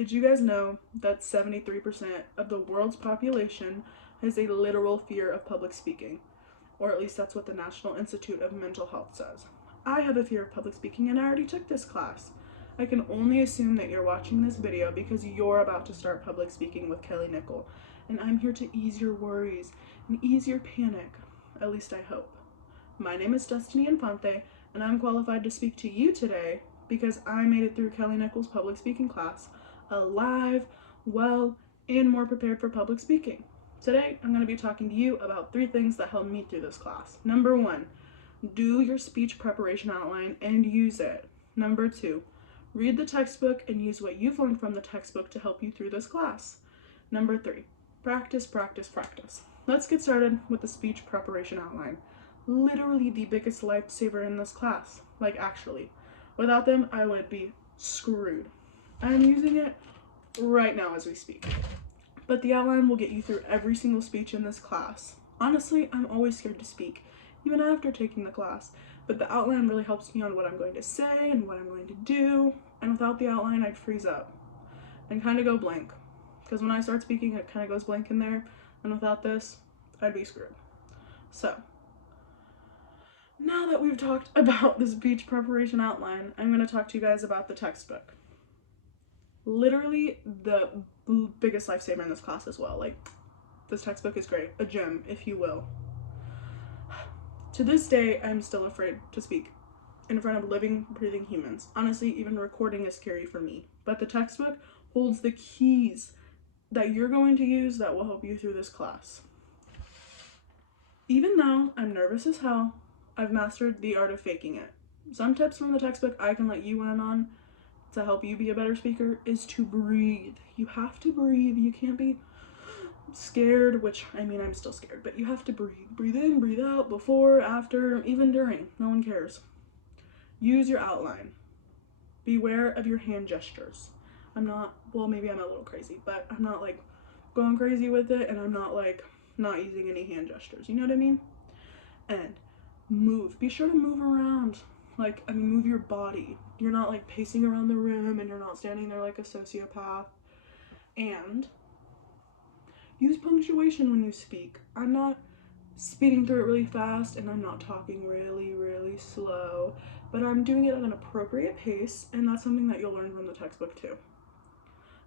Did you guys know that 73% of the world's population has a literal fear of public speaking? Or at least that's what the National Institute of Mental Health says. I have a fear of public speaking and I already took this class. I can only assume that you're watching this video because you're about to start public speaking with Kelly Nichol, and I'm here to ease your worries and ease your panic, at least I hope. My name is Destiny Infante, and I'm qualified to speak to you today because I made it through Kelly Nichol's public speaking class alive, well, and more prepared for public speaking. Today, I'm going to be talking to you about 3 things that helped me through this class. Number 1, do your speech preparation outline and use it. Number 2, read the textbook and use what you've learned from the textbook to help you through this class. Number 3, practice, practice, practice. Let's get started with the speech preparation outline. Literally the biggest lifesaver in this class. Like, actually. Without them, I would be screwed. I'm using it right now as we speak. But the outline will get you through every single speech in this class. Honestly, I'm always scared to speak, even after taking the class. But the outline really helps me on what I'm going to say and what I'm going to do. And without the outline, I'd freeze up and kind of go blank. Because when I start speaking, it kind of goes blank in there. And without this, I'd be screwed. So, now that we've talked about the speech preparation outline, I'm going to talk to you guys about the textbook. Literally the biggest lifesaver in this class as well. Like, this textbook is great. A gem, if you will. To this day, I'm still afraid to speak in front of living, breathing humans. Honestly, even recording is scary for me. But the textbook holds the keys that you're going to use that will help you through this class. Even though I'm nervous as hell, I've mastered the art of faking it. Some tips from the textbook I can let you in on to help you be a better speaker is to breathe. You have to breathe. You can't be scared, which, I mean, I'm still scared, but you have to breathe. Breathe in, breathe out, before, after, even during. No one cares. Use your outline. Beware of your hand gestures. I'm not, well, maybe I'm a little crazy, but I'm not like going crazy with it, and I'm not like not using any hand gestures. You know what I mean? And move. Be sure to move around. Like, I mean, move your body. You're not like pacing around the room and you're not standing there like a sociopath. And use punctuation when you speak. I'm not speeding through it really fast and I'm not talking really, really slow, but I'm doing it at an appropriate pace, and that's something that you'll learn from the textbook too.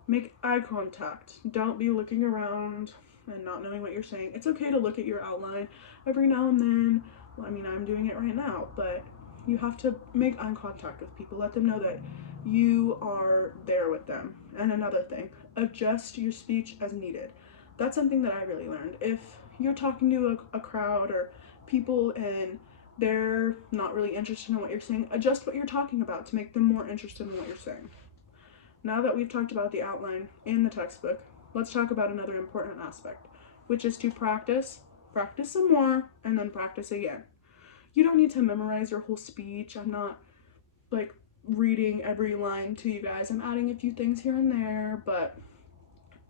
Make eye contact. Don't be looking around and not knowing what you're saying. It's okay to look at your outline every now and then. Well, I mean, I'm doing it right now, but you have to make eye contact with people. Let them know that you are there with them. And another thing, adjust your speech as needed. That's something that I really learned. If you're talking to a crowd or people and they're not really interested in what you're saying, adjust what you're talking about to make them more interested in what you're saying. Now that we've talked about the outline and the textbook, let's talk about another important aspect, which is to practice some more, and then practice again. You don't need to memorize your whole speech. I'm not like reading every line to you guys. I'm adding a few things here and there, but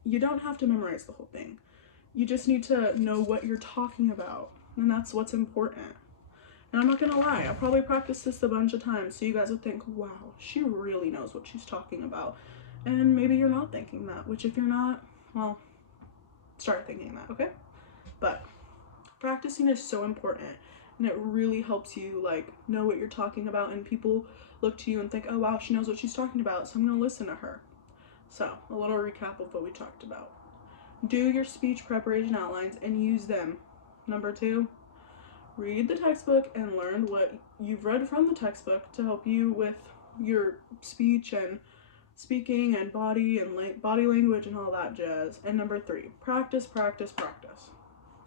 you don't have to memorize the whole thing. You just need to know what you're talking about, and that's what's important. And I'm not gonna lie, I probably practiced this a bunch of times, so you guys would think, wow, she really knows what she's talking about. And maybe you're not thinking that, which if you're not, well, start thinking that, okay? But practicing is so important, and it really helps you like know what you're talking about, and people look to you and think, oh wow, she knows what she's talking about, so I'm gonna listen to her. So, a little recap of what we talked about. Do your speech preparation outlines and use them. Number 2, read the textbook and learn what you've read from the textbook to help you with your speech and speaking and body language and all that jazz. And number 3, practice, practice, practice.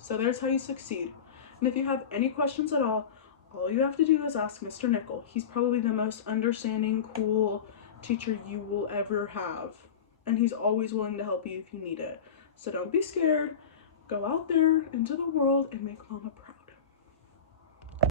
So there's how you succeed. And if you have any questions at all you have to do is ask Mr. Nichol. He's probably the most understanding, cool teacher you will ever have. And he's always willing to help you if you need it. So don't be scared. Go out there into the world and make mama proud.